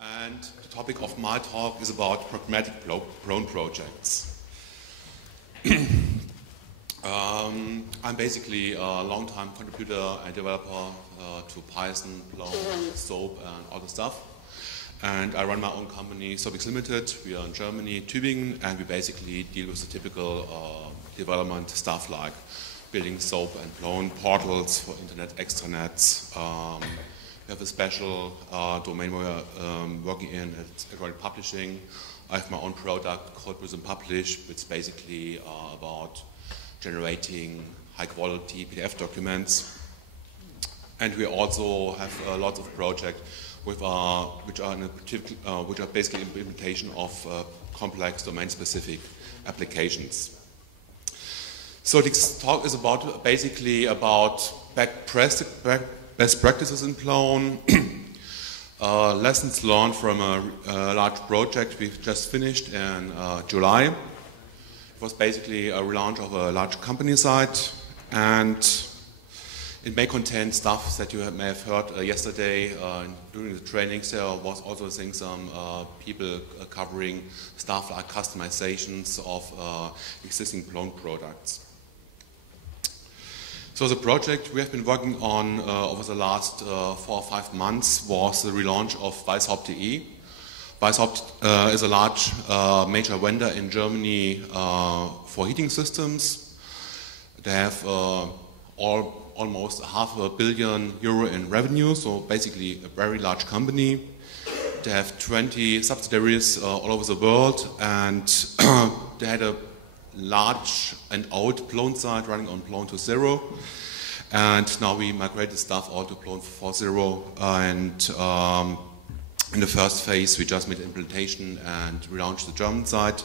And the topic of my talk is about pragmatic Plone projects. I'm basically a long-time contributor and developer to Python, Plone, SOAP, and all the stuff. And I run my own company, SOAPX Limited. We are in Germany, Tübingen, and we basically deal with the typical development stuff like building SOAP and Plone portals for internet extranets. We have a special domain we're working in, it's electronic publishing. I have my own product called Prism Publish, which is basically about generating high-quality PDF documents. And we also have lots of projects which are basically implementation of complex domain-specific applications. So this talk is basically about best practices in Plone, lessons learned from a large project we've just finished in July. It was basically a relaunch of a large company site, and it may contain stuff that you may have heard yesterday during the trainings. There was also some people covering stuff like customizations of existing Plone products. So the project we have been working on over the last 4 or 5 months was the relaunch of weishaupt.de. Weishaupt is a large major vendor in Germany for heating systems. They have almost €500 million in revenue, so basically a very large company. They have 20 subsidiaries all over the world, and they had a large and old Plone site running on Plone 2.0, and now we migrated stuff all to Plone 4.0, and in the first phase we just made implementation and relaunched the German site,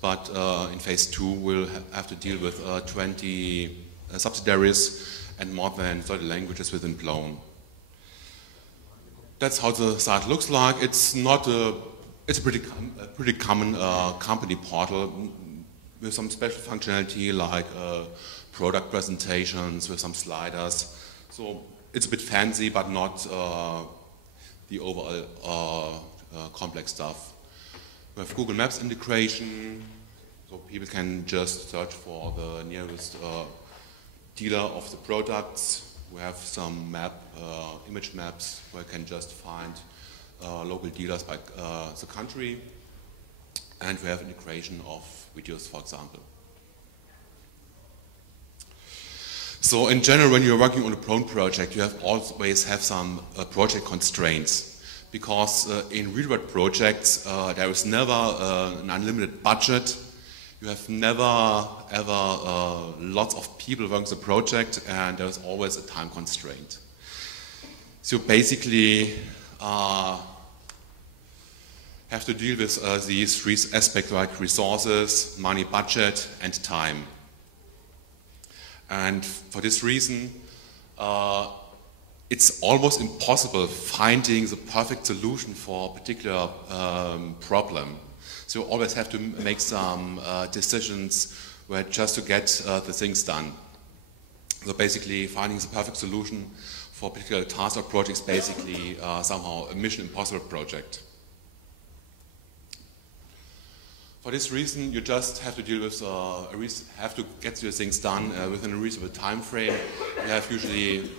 but in phase 2 we'll have to deal with 20 subsidiaries and more than 30 languages within Plone. That's how the site looks like. It's a pretty common company portal with some special functionality like product presentations with some sliders. So it's a bit fancy, but not the overall complex stuff. We have Google Maps integration, so people can just search for the nearest dealer of the products. We have some image maps where you can just find local dealers by the country. And we have integration of videos, for example. So in general, when you're working on a Plone project, you always have some project constraints. Because in real-world projects, there is never an unlimited budget. You have never, ever lots of people working the project, and there's always a time constraint. So basically, have to deal with these 3 aspects like resources, money, budget, and time. And for this reason, it's almost impossible finding the perfect solution for a particular problem. So you always have to make some decisions just to get the things done. So basically, finding the perfect solution for a particular task or project is basically somehow a mission impossible project. For this reason, you just have to deal with have to get your things done within a reasonable time frame. You have usually,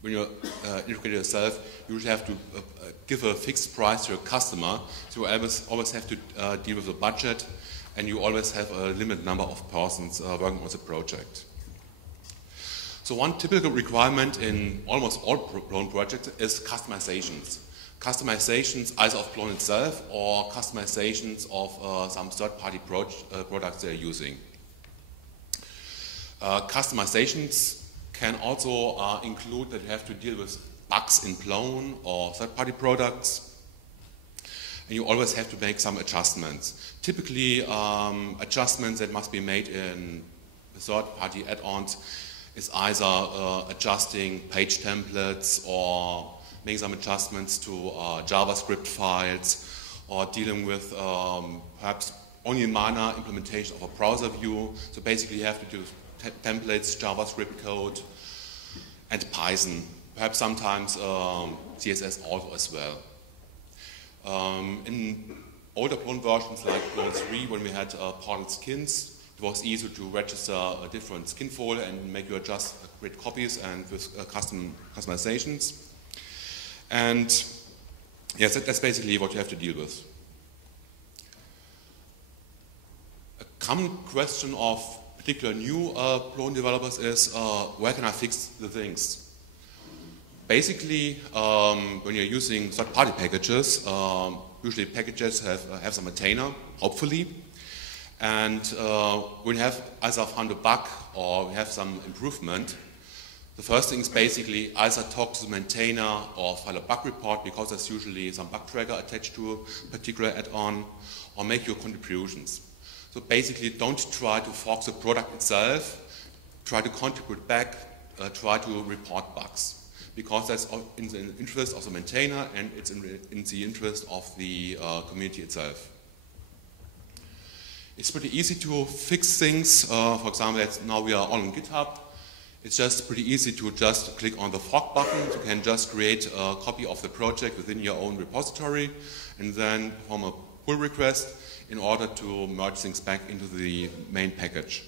when you integrate yourself, you usually have to give a fixed price to your customer. So you always have to deal with the budget, and you always have a limited number of persons working on the project. So one typical requirement in almost all Plone projects is customizations. Customizations either of Plone itself or customizations of some third-party products they're using. Customizations can also include that you have to deal with bugs in Plone or third-party products, and you always have to make some adjustments. Typically, adjustments that must be made in third-party add-ons is either adjusting page templates or making some adjustments to JavaScript files, or dealing with perhaps only a minor implementation of a browser view. So basically you have to do templates, JavaScript code, and Python. Perhaps sometimes CSS also as well. In older Plone versions like Plone 3, when we had portal skins, it was easy to register a different skin folder and make you just create copies and with customizations. And yes, that's basically what you have to deal with. A common question of particular new Plone developers is, where can I fix the things? Basically, when you're using third-party packages, usually packages have some maintainer, hopefully. And when you have either found a bug or we have some improvement, the first thing is basically either talk to the maintainer or file a bug report, because there's usually some bug tracker attached to a particular add-on, or make your contributions. So basically, don't try to fork the product itself, try to contribute back, try to report bugs, because that's in the interest of the maintainer and it's in the interest of the community itself. It's pretty easy to fix things. For example, now we are all on GitHub. It's just pretty easy to just click on the fork button. You can just create a copy of the project within your own repository and then perform a pull request in order to merge things back into the main package.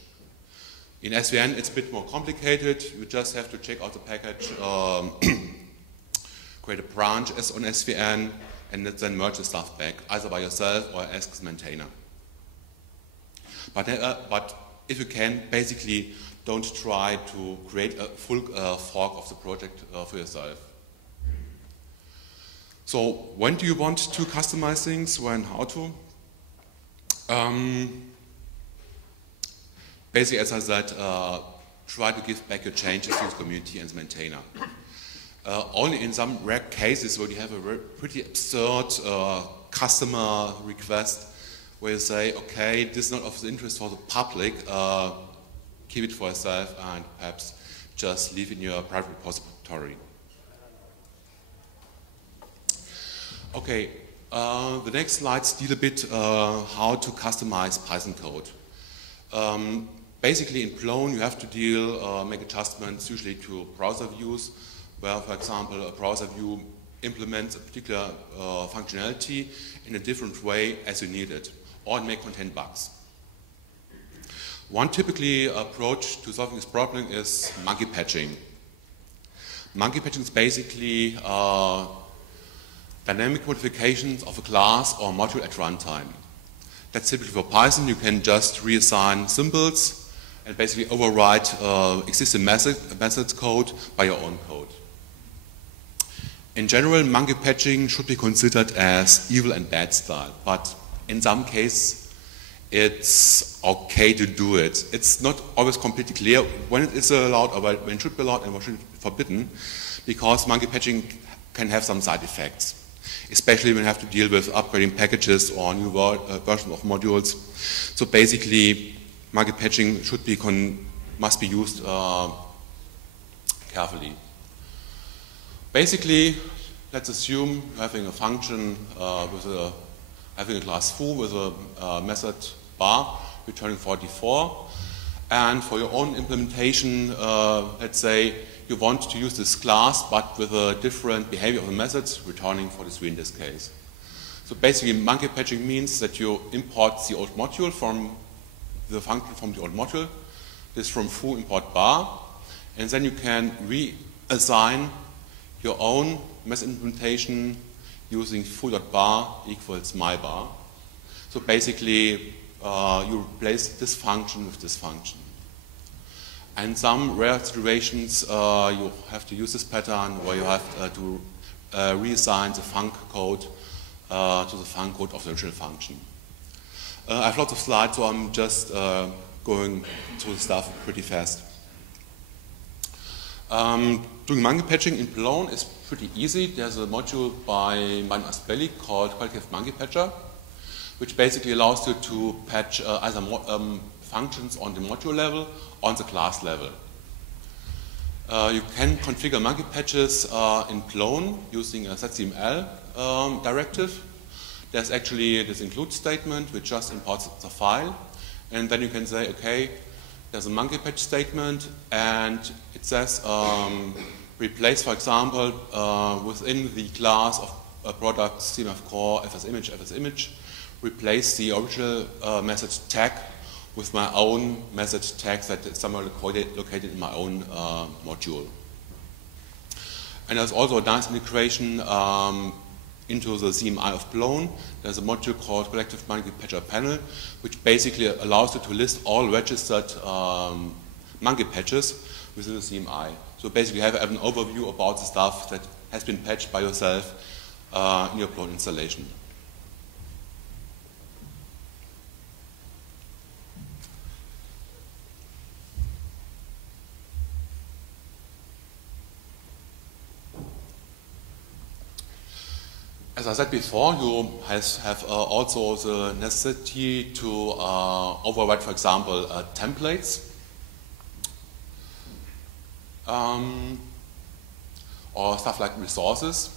In SVN, it's a bit more complicated. You just have to check out the package, create a branch as on SVN, and then merge the stuff back, either by yourself or ask the maintainer. But if you can, basically don't try to create a full fork of the project for yourself. So when do you want to customize things? When, how to? Basically, as I said, try to give back your changes to the community and the maintainer. Only in some rare cases where you have a pretty absurd customer request where you say, okay, this is not of interest for the public, keep it for yourself and perhaps just leave in your private repository. Okay, the next slides deal a bit how to customize Python code. Basically in Plone you have to make adjustments usually to browser views, where for example a browser view implements a particular functionality in a different way as you need it, or it may contain bugs. One typically approach to solving this problem is monkey patching. Monkey patching is basically dynamic modifications of a class or module at runtime. That's typically for Python. You can just reassign symbols and basically overwrite existing methods code by your own code. In general, monkey patching should be considered as evil and bad style, but in some cases it's okay to do it. It's not always completely clear when it is allowed or when it should be allowed and when it should be forbidden, because monkey patching can have some side effects, especially when you have to deal with upgrading packages or new versions of modules. So basically, monkey patching must be used carefully. Basically, let's assume you're having a function having a class foo with a method bar returning 44, and for your own implementation, let's say you want to use this class but with a different behavior of the methods, returning 43 in this case. So basically, monkey patching means that you import the old module from the function from the old module, this from foo import bar, and then you can reassign your own method implementation using foo.bar equals mybar. So basically, you replace this function with this function. And some rare situations, you have to use this pattern where you have to reassign the func code to the func code of the original function. I have lots of slides, so I'm just going through the stuff pretty fast. Doing monkey patching in Plone is pretty easy. There's a module by Martin Aspelli called Qualitative Monkey Patcher, which basically allows you to patch either functions on the module level or on the class level. You can configure monkey patches in Plone using a setcml directive. There's actually this include statement which just imports the file, and then you can say, okay, there's a monkey patch statement, and it says replace, for example, within the class of product CMF core fs image, replace the original method tag with my own method tag that is somewhere located in my own module. And there's also a nice integration into the CMI of Plone. There's a module called Collective Monkey Patcher Panel, which basically allows you to list all registered monkey patches within the CMI. So basically you have an overview about the stuff that has been patched by yourself in your Plone installation. As I said before, you have also the necessity to override, for example, templates. Or stuff like resources.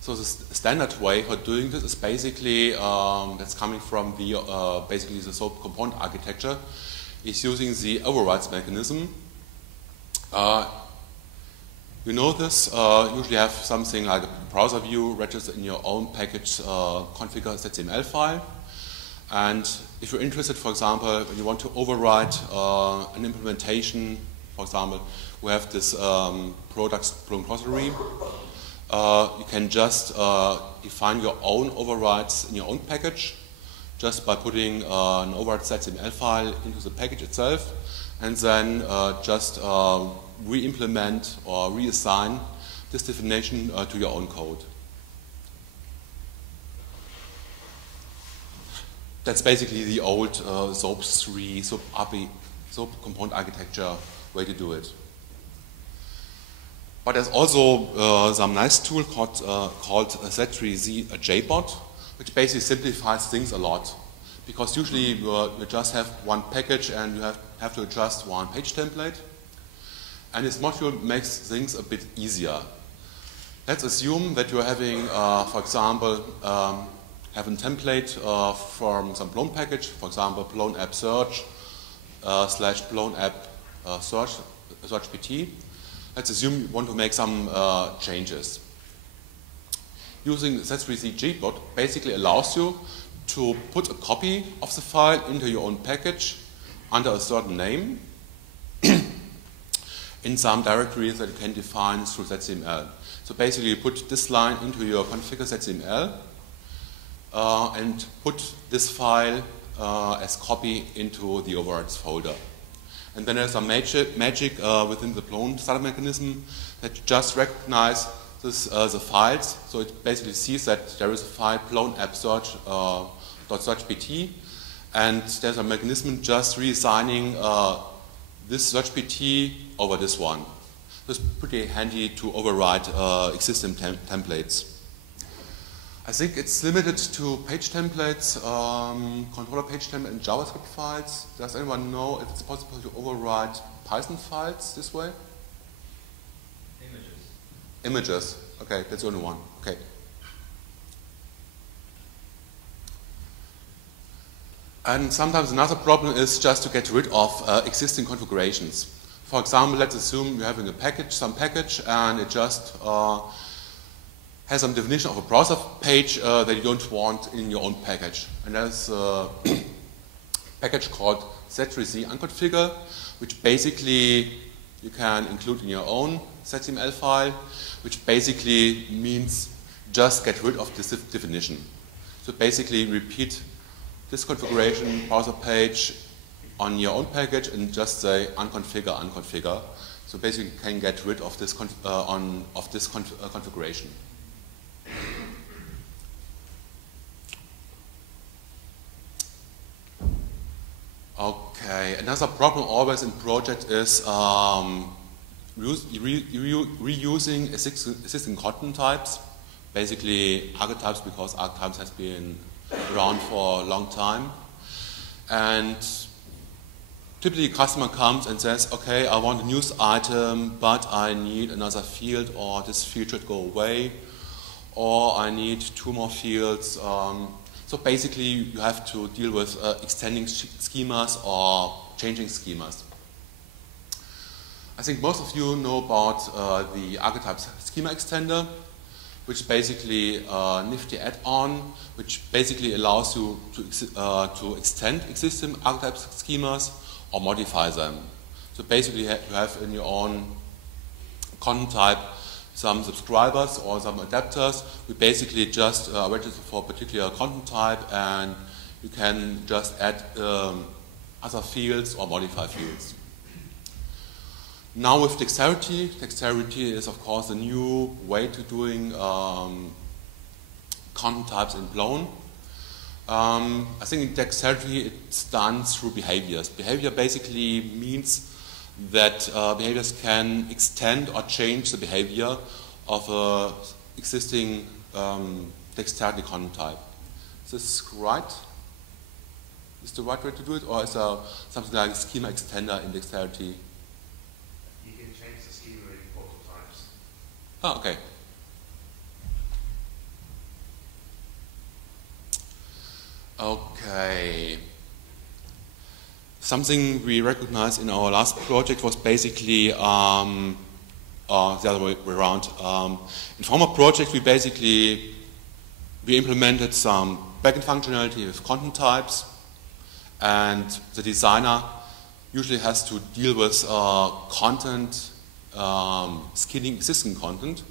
So the standard way for doing this is basically, that's coming from the basically the SOAP component architecture, is using the overrides mechanism. You know this, usually have something like a browser view registered in your own package configure ZCML file. And if you're interested, for example, when you want to override an implementation, for example, we have this products Plone glossary. You can just define your own overrides in your own package just by putting an override ZCML file into the package itself, and then just re-implement or reassign this definition to your own code. That's basically the old SOAP 3, SOAP component architecture way to do it. But there's also some nice tool called etcjpot, which basically simplifies things a lot. Because usually you just have one package and you have to adjust one page template. And this module makes things a bit easier. Let's assume that you're having, for example, have a template from some Plone package, for example, Plone app search / Plone app search pt. Let's assume you want to make some changes. Using etcjpot basically allows you to put a copy of the file into your own package under a certain name in some directories that you can define through ZCML. So basically you put this line into your configure ZCML and put this file as copy into the overrides folder. And then there's some magic within the Plone startup mechanism that just recognizes the files. So it basically sees that there is a file Plone app search .search.pt, and there's a mechanism just reassigning this search.pt over this one. So it's pretty handy to override existing templates. I think it's limited to page templates, controller page template, and JavaScript files. Does anyone know if it's possible to override Python files this way? Images. Images. Okay, that's the only one. Okay. And sometimes another problem is just to get rid of existing configurations. For example, let's assume you're having a package, some package, and it just has some definition of a browser page that you don't want in your own package. And there's a package called z3c unconfigure, which basically you can include in your own ZCML file, which basically means just get rid of this definition. So basically repeat this configuration browser page on your own package and just say unconfigure. So basically you can get rid of this configuration. Okay, another problem always in project is reusing existing content types, basically archetypes, because archetypes has been around for a long time. And typically a customer comes and says, okay, I want a news item, but I need another field, or this field should go away, or I need 2 more fields. So basically you have to deal with extending schemas or changing schemas. I think most of you know about the archetypes schema extender, which is basically a nifty add-on, which basically allows you to extend existing archetype schemas or modify them. So basically you have in your own content type some subscribers or some adapters. We basically just register for a particular content type, and you can just add other fields or modify fields. Now with dexterity is of course a new way to doing content types in Plone. I think in dexterity it's done through behaviors. Behavior basically means that behaviors can extend or change the behavior of an existing dexterity content type. Is this right? Is the right way to do it, or is there something like a schema extender in dexterity? You can change the schema in multiple times. Oh, okay. Okay. Something we recognized in our last project was basically the other way around. In former project, we implemented some backend functionality with content types, and the designer usually has to deal with content, skinning existing content,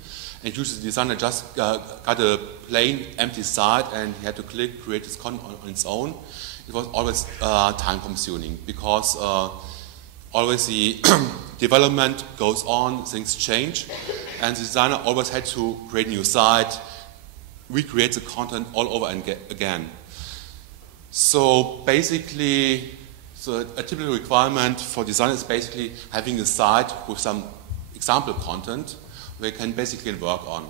and usually the designer just got a plain empty site and he had to create this content on its own. It was always time consuming because always the development goes on, things change, and the designer always had to create a new site, recreate the content all over again. So basically, a typical requirement for design is basically having a site with some example content we can basically work on.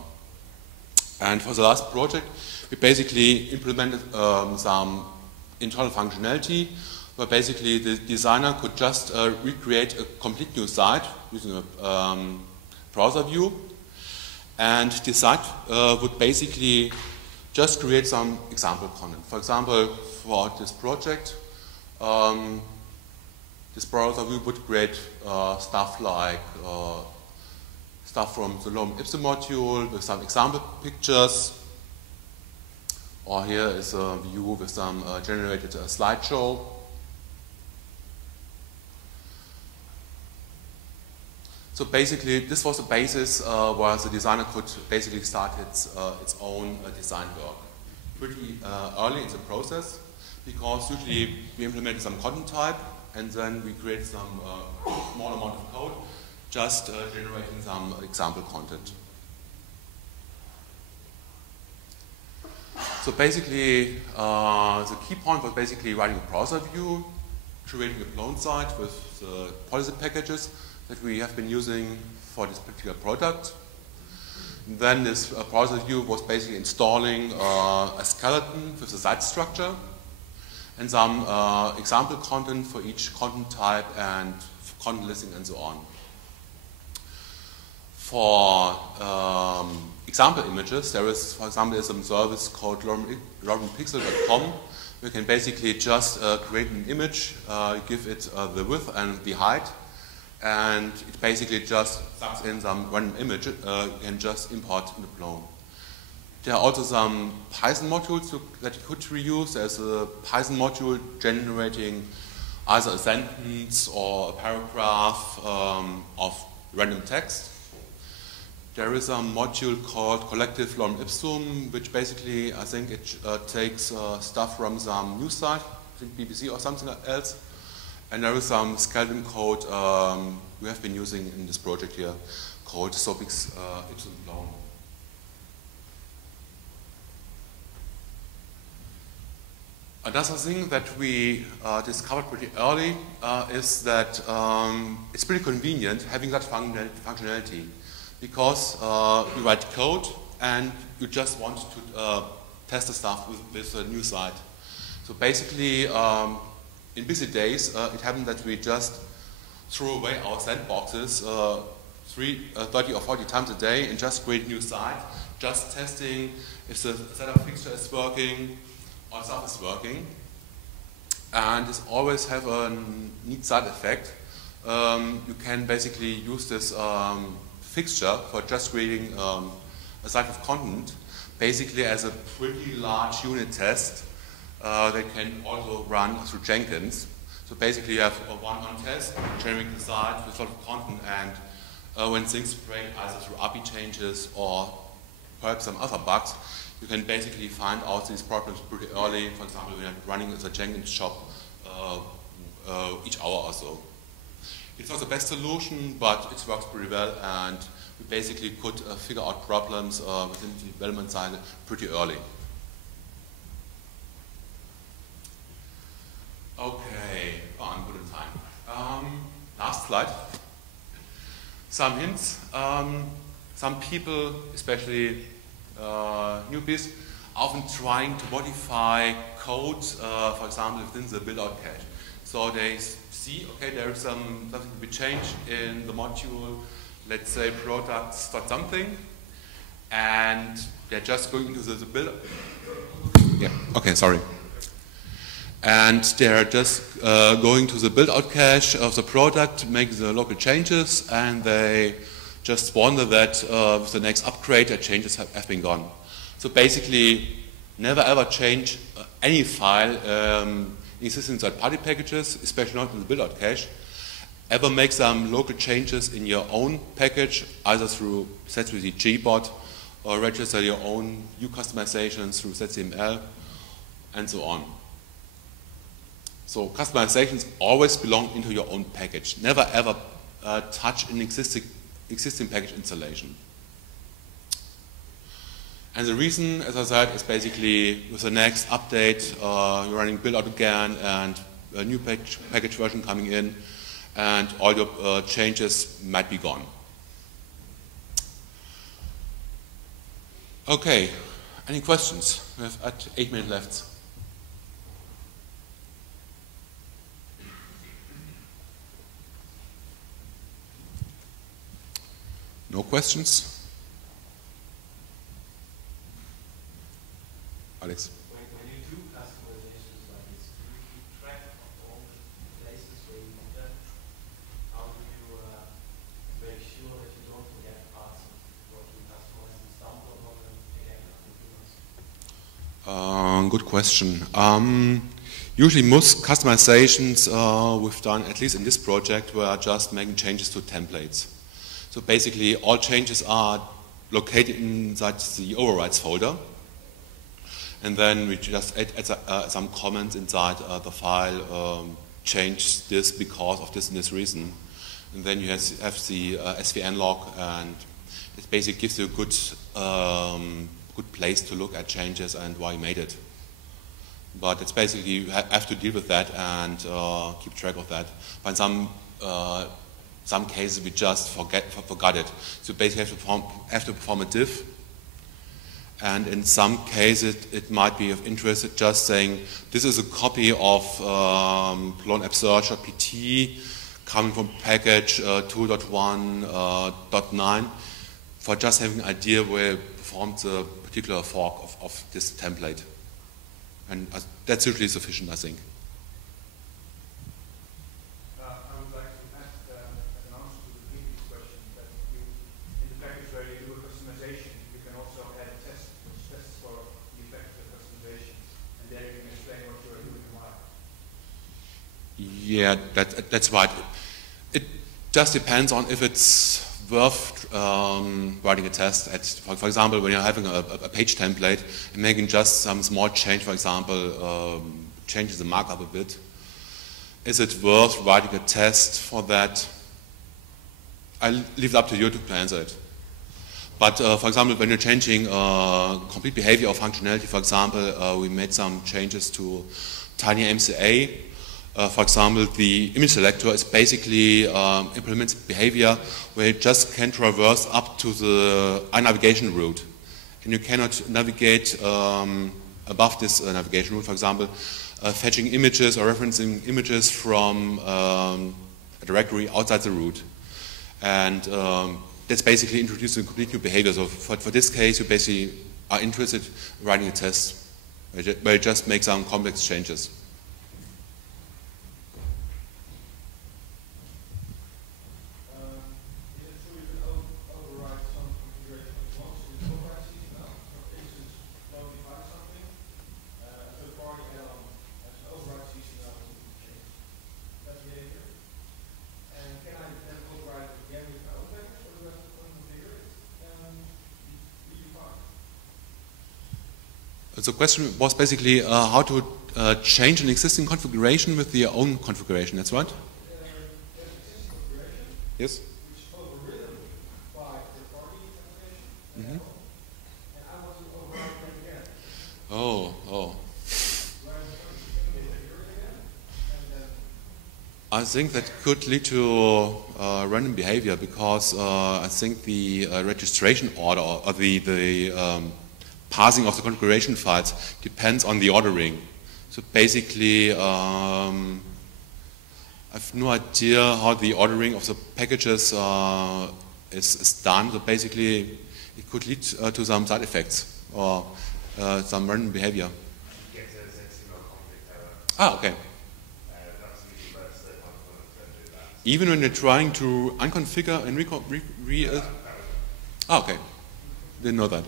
And for the last project, we basically implemented some internal functionality where basically the designer could just recreate a complete new site using a browser view, and the site would basically just create some example content. For example, for this project, this browser view would create stuff like stuff from the lorem ipsum module with some example pictures, or here is a view with some generated slideshow. So basically, this was the basis where the designer could basically start its own design work. Pretty early in the process, because usually we implemented some content type and then we create some small amount of code, just generating some example content. So basically, the key point was basically writing a browser view, creating a Plone site with the policy packages that we have been using for this particular product. Then this browser view was basically installing a skeleton with the site structure and some example content for each content type and content listing and so on. For example images, there is, for example, some service called lorempixel.com. We can basically just create an image, give it the width and the height, and it basically just sucks in some random image you can just import into Plone. There are also some Python modules that you could reuse. There's a Python module generating either a sentence or a paragraph of random text. There is a module called collective lorem ipsum, which basically, I think it takes stuff from some news site, I think BBC or something else. And there is some skeleton code we have been using in this project here called suboptimal Plone. Another thing that we discovered pretty early is that it's pretty convenient having that functionality, because you write code and you just want to test the stuff with a new site. So basically, in busy days, it happened that we just threw away our sandboxes 30 or 40 times a day and just create a new site, just testing if the setup fixture is working or stuff is working. And this always have a neat side effect. You can basically use this fixture for just creating aside of content, basically as a pretty large unit test, they can also run through Jenkins. So basically you have one test, generating the site with a lot of content, and when things break either through API changes or perhaps some other bugs, you can basically find out these problems pretty early. For example, when you're running as a Jenkins shop each hour or so. It's not the best solution, but it works pretty well, and we basically could figure out problems within the development cycle pretty early. Okay, I'm good in time. Last slide. Some hints. Some people, especially newbies, often trying to modify code, for example, within the build-out cache. So they see, okay, there is something to be changed in the module, let's say products.something, and they're just going into the build. Yeah, okay, sorry. And they're just going to the build-out cache of the product, make the local changes, and they just wonder that with the next upgrade, the changes have been gone. So basically, never ever change any file in existing third-party packages, especially not in the build-out cache. Ever make some local changes in your own package, either through etcjpot or register your own new customizations through ZCML, and so on. So customizations always belong into your own package. Never ever touch an existing package installation. And the reason, as I said, is basically with the next update, you're running build out again and a new package version coming in, and all your changes might be gone. Okay, any questions? We have 8 minutes left. No questions? Alex? When you do customizations like this, do you keep track of all the places where you do that? How do you make sure that you don't forget parts of what you customized and stumble upon them again after 2 months? Good question. Usually most customizations we've done, at least in this project, were just making changes to templates. So basically all changes are located inside the overrides folder. And then we just add some comments inside the file, change this because of this and this reason. And then you have the SVN log, and it basically gives you a good place to look at changes and why you made it. But it's basically, you have to deal with that and keep track of that. But in some cases we just forgot it. So basically have to perform a diff. And in some cases, it might be of interest just saying, this is a copy of Plone app search.pt coming from package 2.1.9 for just having an idea where it performed the particular fork of this template. And that's usually sufficient, I think. I would like to ask, as an answer to the previous question, that you, in the package where you do a customization, you can also add tests for the effect of the customization, and there you can explain what you are doing and why. Yeah, that's right. It just depends on if it's worth writing a test. For example, when you're having a page template and making just some small change, for example, changes the markup a bit, is it worth writing a test for that? I leave it up to you to answer it. But for example, when you're changing complete behavior or functionality, for example, we made some changes to tiny MCA. For example, the image selector is basically implements behavior where you just can traverse up to the navigation route. And you cannot navigate above this navigation route, for example, fetching images or referencing images from a directory outside the route. And that's basically introducing complete new behavior. So for this case, you basically are interested in writing a test where you just make some complex changes. Is it true you can override some configuration at once? The question was basically how to change an existing configuration with your own configuration. That's right? Yes. Which is overridden by third-party information, and I want to override that again. Oh. I think that could lead to random behavior because I think the registration order or the passing of the configuration files depends on the ordering. So basically, I have no idea how the ordering of the packages is done. So basically, it could lead to some side effects or some random behavior. You get a XML conflict error. Ah, okay. That's the first step I'm going to do that. Even when you're trying to unconfigure and okay. Didn't know that.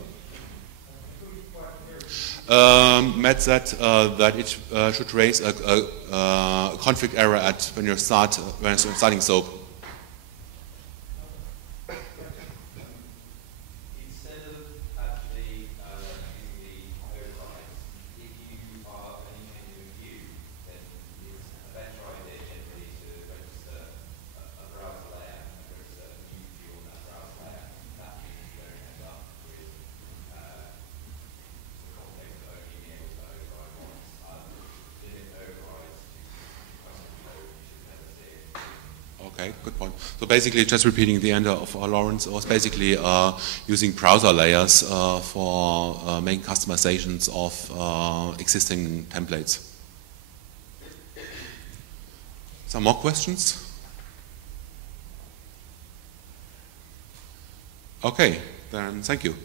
Matt said that it should raise a config error when you're starting SOAP. Instead of actually using the overrides, if you are only changing a view, then it's a better idea generally to register a browser layer and register a new view on that browser layer. That means you don't end up with conflict of only being able to override once. Limit overrides to custom code, you should never see it. Okay, good point. So basically, just repeating the end of Lawrence was basically using browser layers for making customizations of existing templates. Some more questions? Okay, then thank you.